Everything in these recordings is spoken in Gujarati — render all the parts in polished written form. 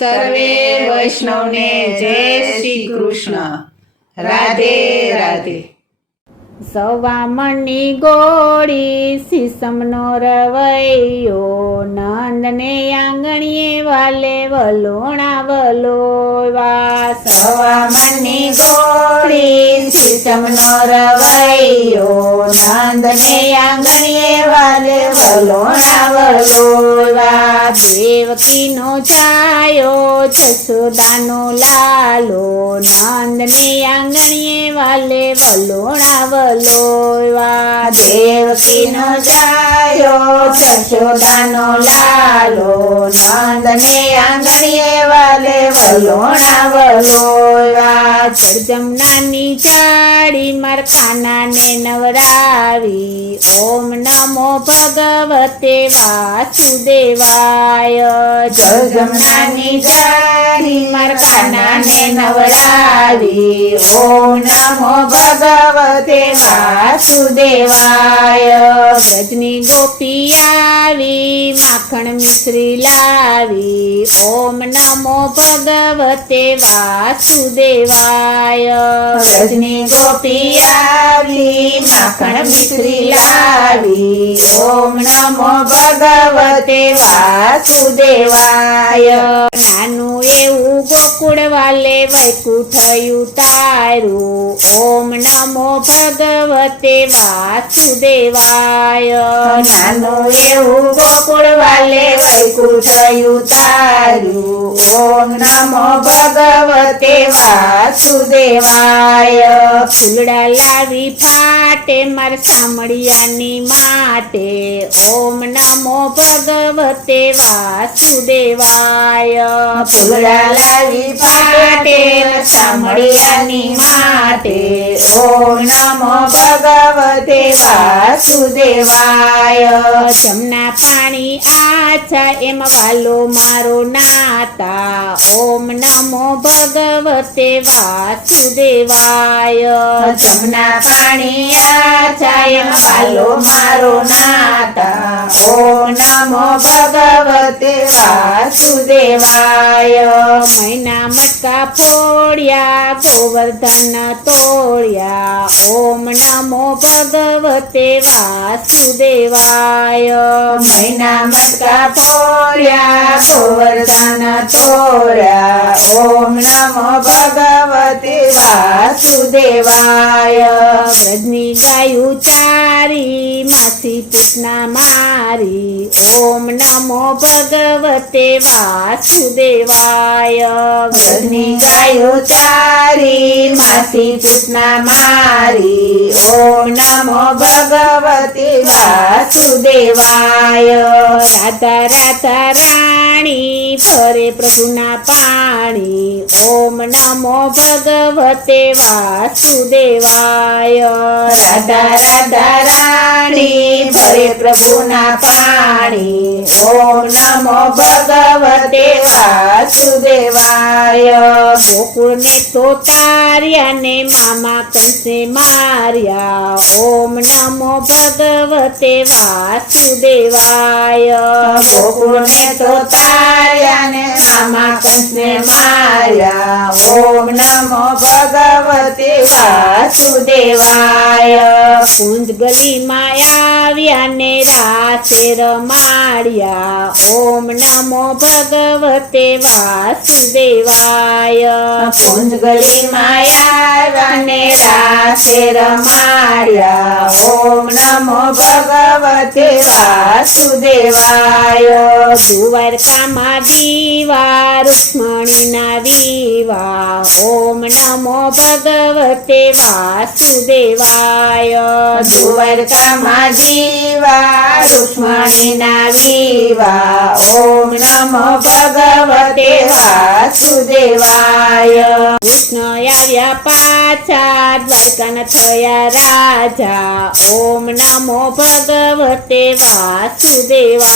સર્વે વૈષ્ણવને જય શ્રી કૃષ્ણ. રાધે રાધે. સવા મણની ગોળી સીસમનો રવૈયો, નંદને આંગણીએ વાલે વલોણા વલોવા. સવા મણની ગોળી સીસમનો રવૈયો, નંદને આંગણીએ વાલે વલોણા વલોવા. દેવકીનો છાયો જશોદાનો લાલો, નંદને આંગણીએ વાલે વલોણા વલોવા. દેવકીનો છાયો જશોદાનો લાલો, નંદને આંગણીએ વાલે વલોણા વલોવા. જળજમનાની ચાડી મરખાનાને નવરાવી, ઓમ નમો ભગવતે વાસુદેવાય. જળજમનાની ચાડી મરખાનાને નવરાવી, ઓમ નમો ભગવતે વાસુદેવાય. વ્રજની ગોપી આવી, માખણ મિશ્રી લાવી, ઓમ નમો ભગવતે વાસુદેવાય. વ્રજની ગોપી આવી, માખણ મિશ્રી લાવી, ઓમ નમો ભગવતે વાસુદેવાય. નાનું એવું ગોકુળ વાલે વૈકુંઠ ઉતાર્યું, ઓમ નમો ભગવતે વાસુદેવાય. નાનું એવું ગોકુળ વાલે વૈકુંઠ ઉતાર્યું, ઓમ નમો ભગવતે વાસુદેવાય. ફૂલડા લાવી ફાટે માર સામળિયાની માટે, ઓમ નમો ભગવતે વાસુદેવાય. ફૂલડા લાવી ફાટે સામળિયાની માટે, ઓમ નમો ભગવતે વાસુદેવાય. જમના પાણી આછા એમ વાલો મારો નાતા, ઓમ નમો ભગવતે વાસુદેવાય. જમના પાણી આછા એમ વાલો મારો નાતા, ઓમ નમો ભગવતે વાસુદેવાય. મૈના મટકા ફોડ્યા, ગોવર્ધન તોડ્યા, ઓમ નમો ભગવતે વાસુદેવાય. મૈના મટકા ફોડ્યા, ગોવર્ધન તોડ્યા, ઓમ નમો ભગવતે વાસુદેવાય. વ્રજની ગાયું ચારી, માસી પૂતના મારી, ઓમ નમો ભગવતે વાસુદેવાય. વ્રજની ગાયું ચારી, માસી પૂતના મારી, ઓમ નમો ભગવતે વાસુદેવાય. રાધા રાધા રાણી ફરે પ્રભુના પાણી, ઓમ નમો ભગવતે વાસુદેવાય. રાધા રાધા રાણી ફરે પ્રભુના પાણી, ઓમ નમો ભગવતે વાસુદેવાય. ગોકુળને તો તાર્યા ને મામા કંસે માર્યા, ઓમ નમો ભગવતે વાસુદેવાય. ગોકુળને તો તાર્યા ને મામા કંસને માર્યા, ઓમ નમો ભગવતે વાસુદેવાય. કુંજ ગલીમાં આવ્યા ને રાસે રમાડ્યા, ઓમ નમો ભગવતે વાસુદેવાય. કુંજ ગલીમાં આવ્યા ને રાસે રમાડ્યા, ઓમ નમો ભગવતે વાસુદેવાય. દ્વારકામાં દીવા રૂક્ષ્મણીના વિવાહ, ઓમ નમો ભગવતે વાસુદેવાય. દ્વારકામાં દીવા રૂક્ષ્મણીના વિવાહ, ઓમ નમો ભગવતે વાસુદેવાય. કૃષ્ણ આવ્યા પાછા, દ્વારકાના થયા રાજા, ઓમ નમો ભગવતે વાસુદેવાય.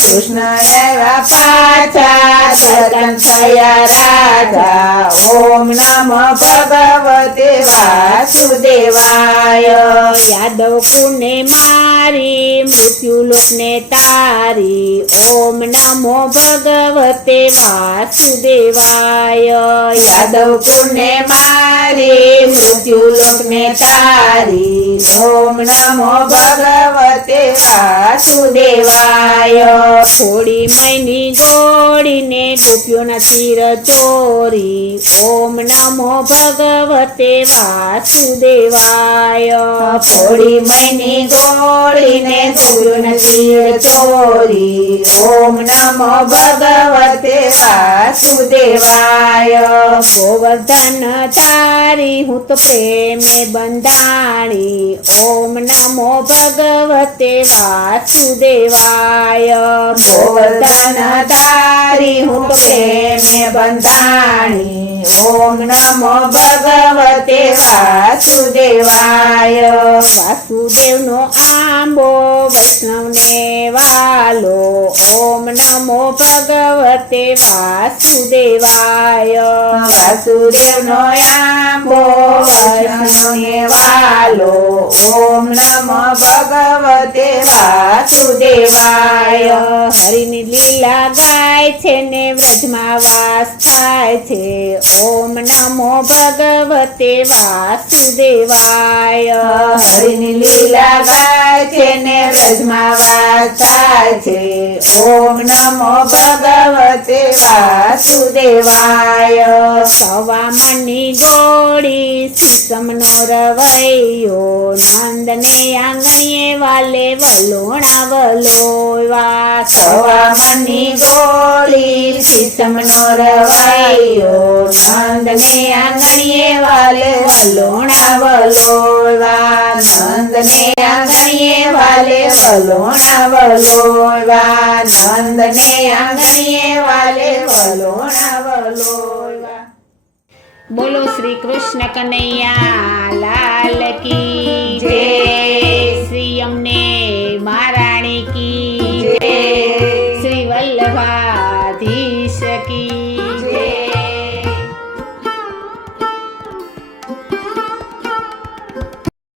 કૃષ્ણ આવ્યા પાછા, દ્વારકાના થયા રાજા, ઓમ નમો ભગવતે વાસુદેવાય. વાસુદેવાય યાદવ કુને મારી મૃત્યુ લોકને તારી ઓમ નમો ભગવતે વાસુદેવાય યાદવ કુને મારી મૃત્યુ લોકને તારી ઓમ નમો ભગવતે વાસુદેવાય થોડી મૈની ગોળીને ગોપીઓના ચીર ચોરી ઓમ નમો ભગવતે વાસુદેવાય થોડી મૈની ગોળીને ગોપીઓના ચીર ચોરી ઓમ નમો ભગવતે વાસુદેવાય ગોવર્ધન તારી હું તો પ્રેમે બંધાણી ઓમ નમો ભગવતે વાસુદેવાય ગોવર્ધન તારી હું પ્રેમે બંધાણી ઓમ નમો ભગવતે વાસુદેવાય વાસુદેવનો આંબો વૈષ્ણવને વાલો ઓમ નમો ભગવતે વાસુદેવાય વાસુદેવનો આંબો વૈષ્ણવને વાલો ઓમ નમો ભગવતે વાસુદેવાય હરિની લીલા ગાય છે ને વ્રજમાં વાસ થાય છે ઓમ નમો ભગવતે વાસુદેવાય હરિની લીલા ગાય છે ને વ્રજમાં વાસ થાય છે ઓમ નમો ભગવતે વાસુદેવાય સવામણની ગોળી સિસમનો રવૈયો નંદને આંગણીએ વાલે વલોણા વલોવા સવામણની ગોળી સિસમનો રવાયો નંદને આંગણીએ વાલે વલોણા વલોવા નંદને આંગણીએ વાલે વલોણા વલોવા નંદને આંગણીએ વાલે વલોણા વલોવા બોલો શ્રી કૃષ્ણ કનૈયા લાલ કી જય. શ્રી અમને મહારાણી કી જય. શ્રી વલ્લભાધીશ કી